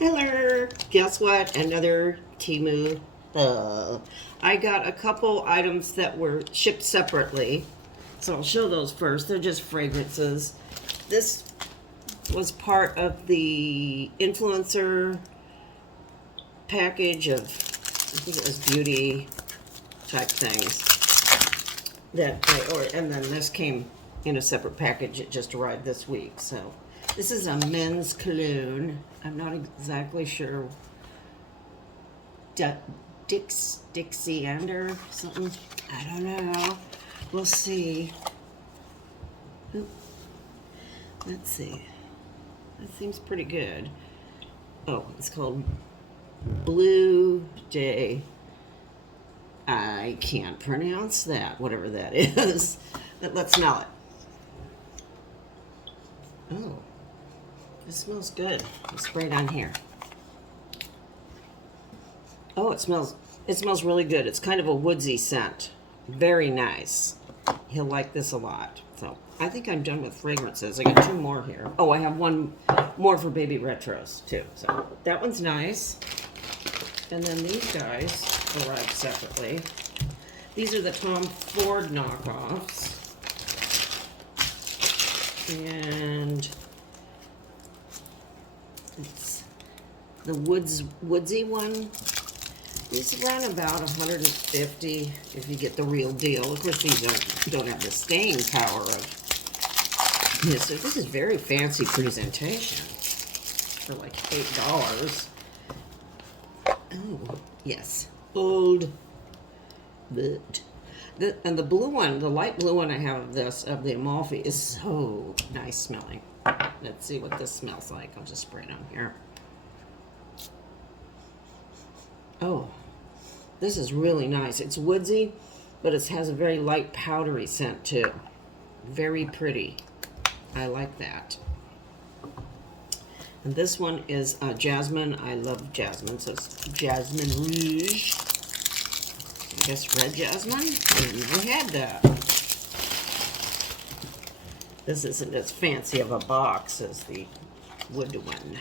Hello! Guess what? Another Temu. I got a couple items that were shipped separately. So I'll show those first. They're just fragrances. This was part of the influencer package of, I think it was beauty type things that I ordered. And then this came in a separate package. It just arrived this week. So this is a men's cologne. I'm not exactly sure. Dixiander something. I don't know. We'll see. Oop. Let's see. That seems pretty good. Oh, it's called Blue Day. I can't pronounce that, whatever that is. But let's smell it. Oh, it smells good. I'll spray it on here. Oh, it smells really good. It's kind of a woodsy scent. Very nice. He'll like this a lot. So I think I'm done with fragrances. I got two more here. Oh, I have one more for baby retros too. So that one's nice. And then these guys arrived separately. These are the Tom Ford knockoffs. And it's the woodsy one. These run about 150 if you get the real deal. Of course, these don't have the staying power of this. So this is very fancy presentation for like $8. Oh, yes. Old. But and the blue one, the light blue one I have of this, of the Amalfi, is so nice smelling. Let's see what this smells like. I'll just spray it on here. Oh, this is really nice. It's woodsy, but it has a very light powdery scent too. Very pretty. I like that. And this one is jasmine. I love jasmine, so it's Jasmine Rouge. I guess red jasmine? I didn't know we had that. This isn't as fancy of a box as the wood one.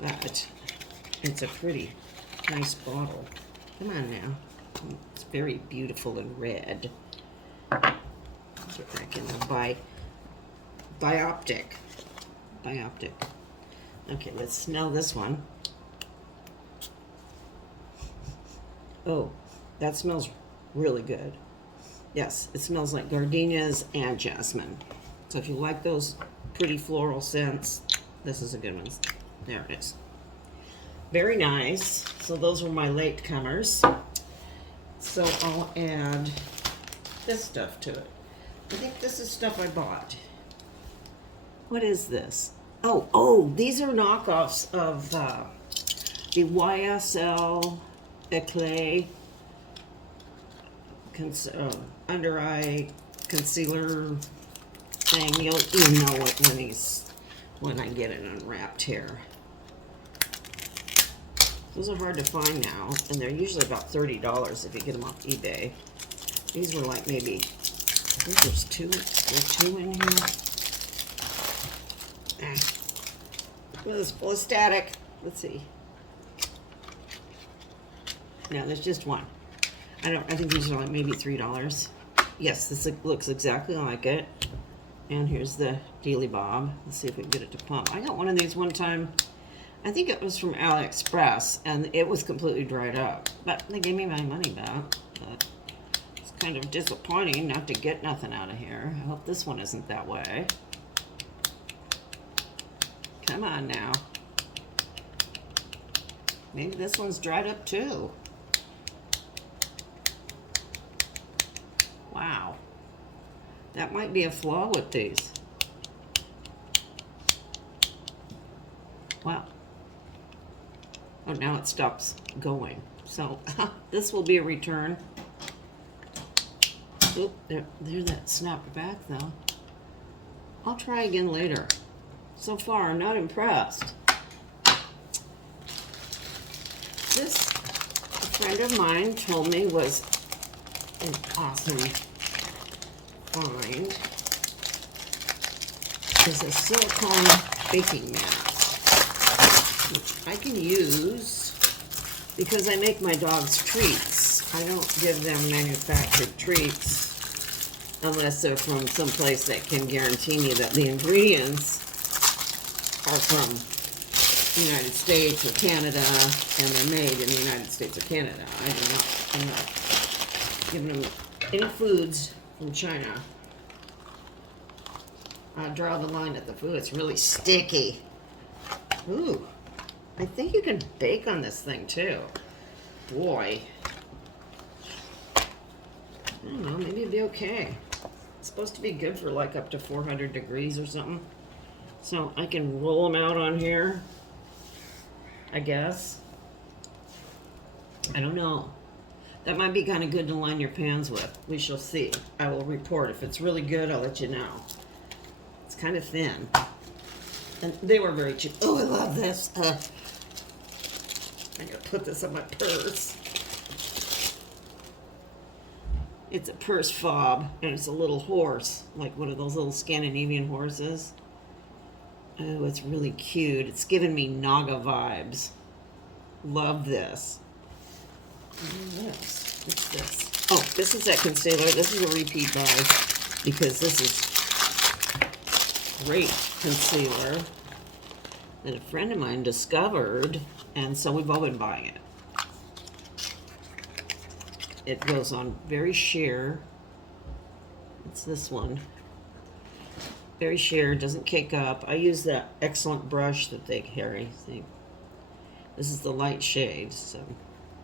But it's a pretty nice bottle. Come on now. It's very beautiful and red. Get back in the Bioptic. Okay, let's smell this one. Oh, that smells really good. Yes, it smells like gardenias and jasmine. So if you like those pretty floral scents, this is a good one. There it is. Very nice. So those were my latecomers. So I'll add this stuff to it. I think this is stuff I bought. What is this? Oh, these are knockoffs of the YSL Eclat under eye concealer thing. You'll know it when I get it unwrapped here. Those are hard to find now, and they're usually about $30 if you get them off eBay. These were like maybe, I think there's two in here. Well, it's full of static. Let's see. No, there's just one. I think these are like maybe $3. Yes, this looks exactly like it. And here's the Dealy Bob. Let's see if we can get it to pump. I got one of these one time. I think it was from AliExpress, and it was completely dried up. But they gave me my money back. But it's kind of disappointing not to get nothing out of here. I hope this one isn't that way. Come on now. Maybe this one's dried up too. Wow. That might be a flaw with these. Wow. Oh, now it stops going. So this will be a return. Oop, there that snapped back though. I'll try again later. So far, I'm not impressed. This, a friend of mine told me, was an awesome find. Is a silicone baking mats, which I can use because I make my dogs treats. I don't give them manufactured treats unless they're from someplace that can guarantee me that the ingredients are from the United States or Canada and they're made in the United States or Canada. I'm not giving them any foods from China. I draw the line at the food. It's really sticky. Ooh, I think you can bake on this thing too. Boy. I don't know, maybe it'd be okay. It's supposed to be good for like up to 400 degrees or something. So I can roll them out on here, I guess. I don't know. That might be kind of good to line your pans with. We shall see. I will report. If it's really good, I'll let you know. It's kind of thin. And they were very cheap. Oh, I love this. I'm going to put this on my purse. It's a purse fob, and it's a little horse, like one of those little Scandinavian horses. Oh, it's really cute. It's giving me Naga vibes. Love this. What's this? Oh, this is that concealer. This is a repeat buy because this is great concealer that a friend of mine discovered, and so we've all been buying it. It goes on very sheer. It's this one. Very sheer, doesn't cake up. I use that excellent brush that they carry. See? This is the light shade, so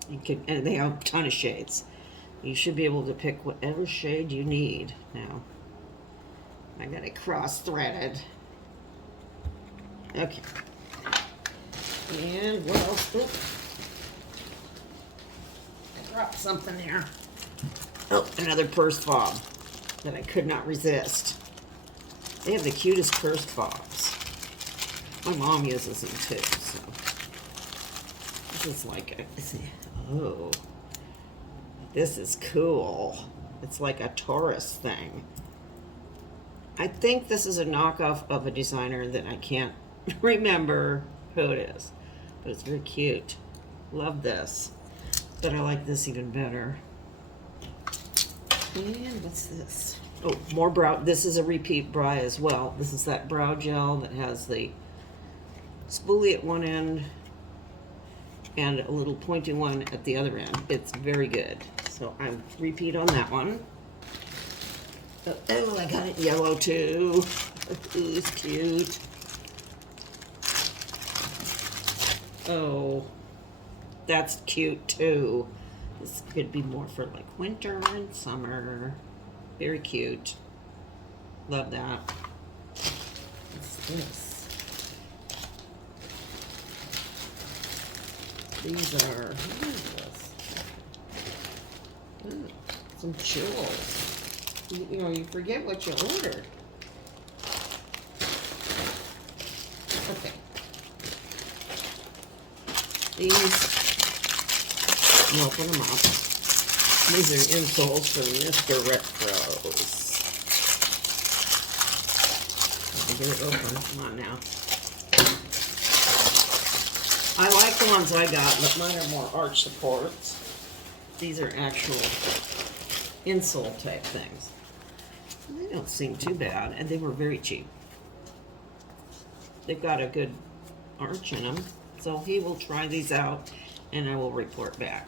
you can, and they have a ton of shades. You should be able to pick whatever shade you need now. I got it cross-threaded. Okay. And what else? Oop. I dropped something there. Oh, another purse fob that I could not resist. They have the cutest purse fobs. My mom uses them too, so. This is like a, oh. This is cool. It's like a Taurus thing. I think this is a knockoff of a designer that I can't remember who it is. But it's very cute. Love this. But I like this even better. And what's this? Oh, more brow. This is a repeat brow as well. This is that brow gel that has the spoolie at one end and a little pointy one at the other end. It's very good. So I'm repeat on that one. Oh, I got it yellow too. Ooh, it's cute. Oh, that's cute too. This could be more for like winter and summer. Very cute. Love that. What's this? These are, what is this? Ooh, some jewels. You know, you forget what you ordered. Okay. These, I'll open them up. These are insoles from Mr. RETROS. Let me get it open. Come on now. I like the ones I got, but mine are more arch supports. These are actual insole type things. They don't seem too bad, and they were very cheap. They've got a good arch in them. So he will try these out, and I will report back.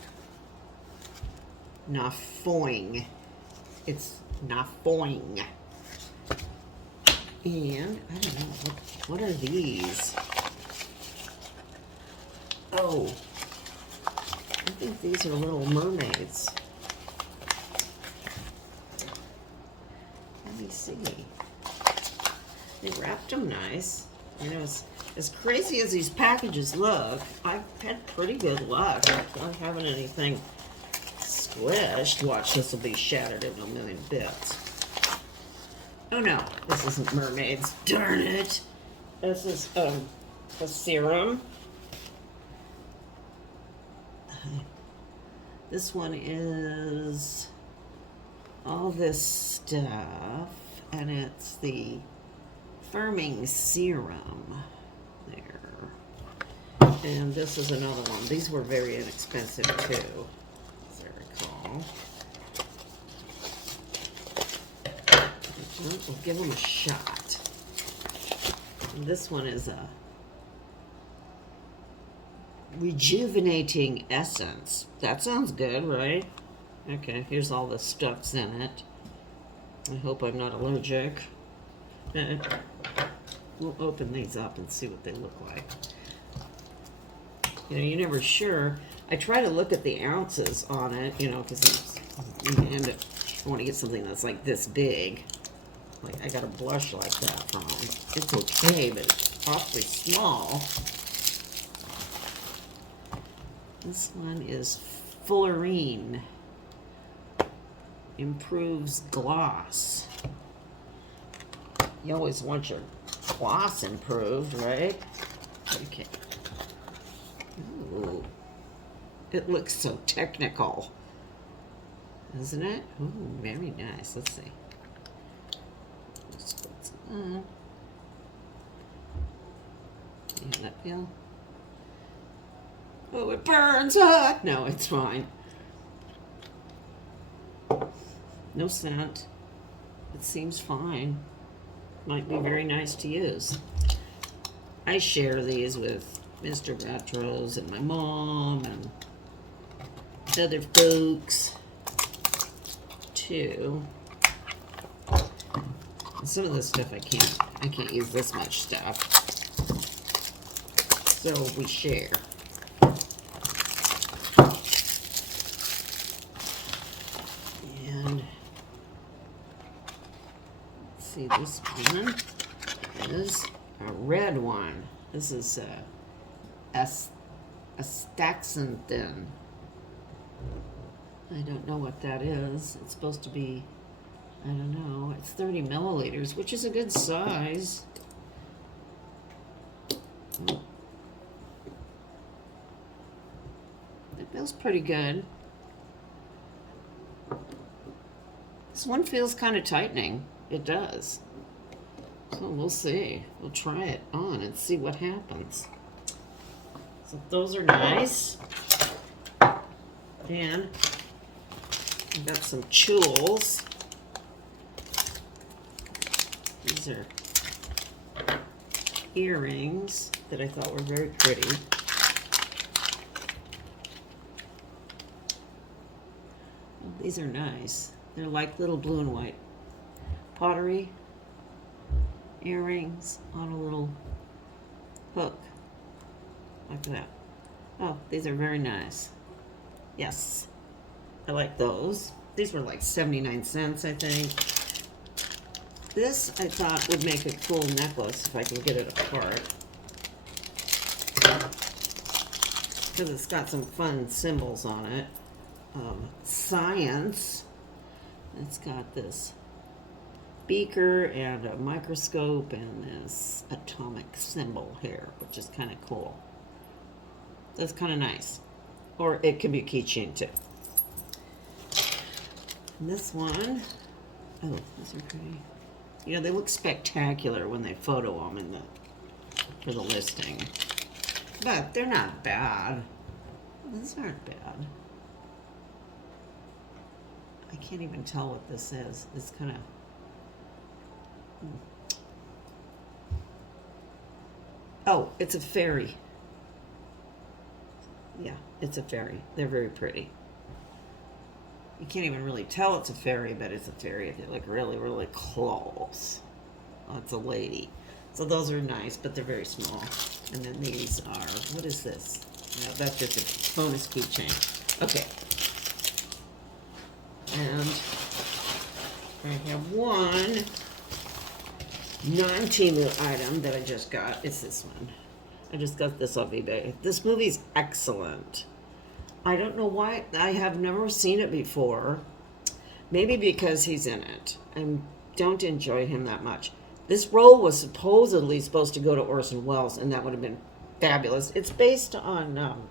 Nafoing. It's nafoing. And, I don't know, what are these? Oh, I think these are little mermaids. Let me see. They wrapped them nice. You know, as crazy as these packages look, I've had pretty good luck. I'm not having anything squished. Watch, this will be shattered in a million bits. Oh no, this isn't mermaids. Darn it. This is a serum. This one is all this stuff, and it's the Firming serum. There. And this is another one. These were very inexpensive too, as I recall. We'll give them a shot. And this one is a rejuvenating essence. That sounds good, right? Okay, here's all the stuffs in it. I hope I'm not allergic. We'll open these up and see what they look like. You know, you're never sure. I try to look at the ounces on it, you know, because you end up, I want to get something that's like this big. Like, I got a blush like that from them. It's okay, but it's awfully small. This one is Fullerene. Improves gloss. You always want your gloss improved, right? Okay. Ooh. It looks so technical, isn't it? Ooh, very nice. Let's see. Yeah, that feel? Oh, it burns! Ah! No, it's fine. No scent. It seems fine. Might be very nice to use. I share these with Mr. RETROS and my mom and other folks too. And some of this stuff I can't use this much stuff. So we share. And let's see, this one is a red one. This is astaxanthin. I don't know what that is. It's supposed to be, I don't know. It's 30 milliliters, which is a good size. Oh. It feels pretty good. This one feels kind of tightening. It does. So we'll see. We'll try it on and see what happens. So those are nice. And I've got some jewels. These are earrings that I thought were very pretty. These are nice. They're like little blue and white pottery earrings on a little hook. Like that. Oh, these are very nice. Yes. I like those. These were like 79 cents, I think. This, I thought, would make a cool necklace if I can get it apart. Because it's got some fun symbols on it. Science. It's got this beaker and a microscope and this atomic symbol here, which is kind of cool. That's kind of nice. Or it could be a keychain too. And this one, oh, these are pretty. You know, they look spectacular when they photo them in for the listing. But they're not bad. These aren't bad. I can't even tell what this is. It's kind of... Oh, it's a fairy. Yeah, it's a fairy. They're very pretty. You can't even really tell it's a fairy, but it's a fairy if you look really, really close. Oh, it's a lady. So those are nice, but they're very small. And then these are, what is this? No, that's just a bonus keychain. Okay. And I have one non-Temu item that I just got. It's this one. I just got this off eBay. This movie's excellent. I don't know why. I have never seen it before. Maybe because he's in it. I don't enjoy him that much. This role was supposedly supposed to go to Orson Welles, and that would have been fabulous. It's based on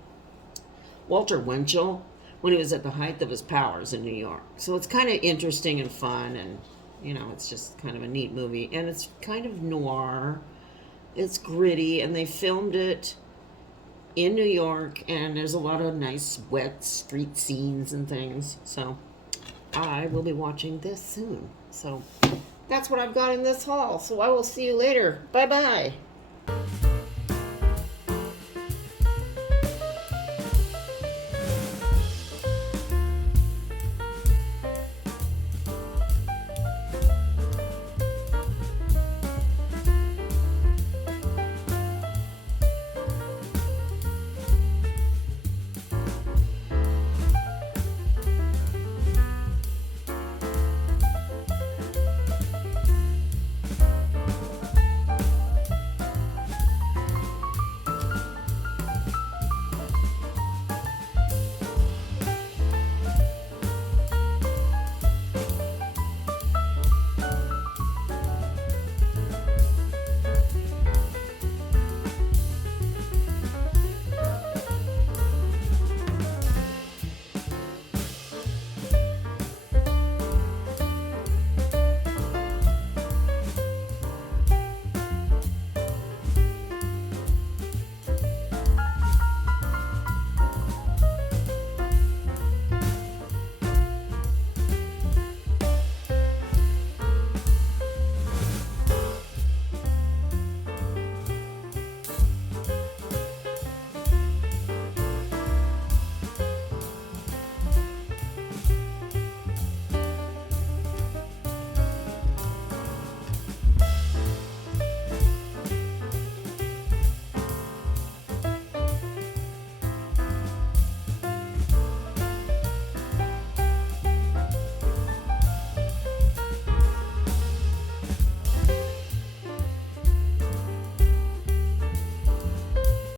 Walter Winchell when he was at the height of his powers in New York. So it's kind of interesting and fun, and You know, it's just kind of a neat movie. And it's kind of noir. It's gritty, and they filmed it in New York, and there's a lot of nice wet street scenes and things. So I will be watching this soon. So that's what I've got in this haul. So I will see you later. Bye-bye.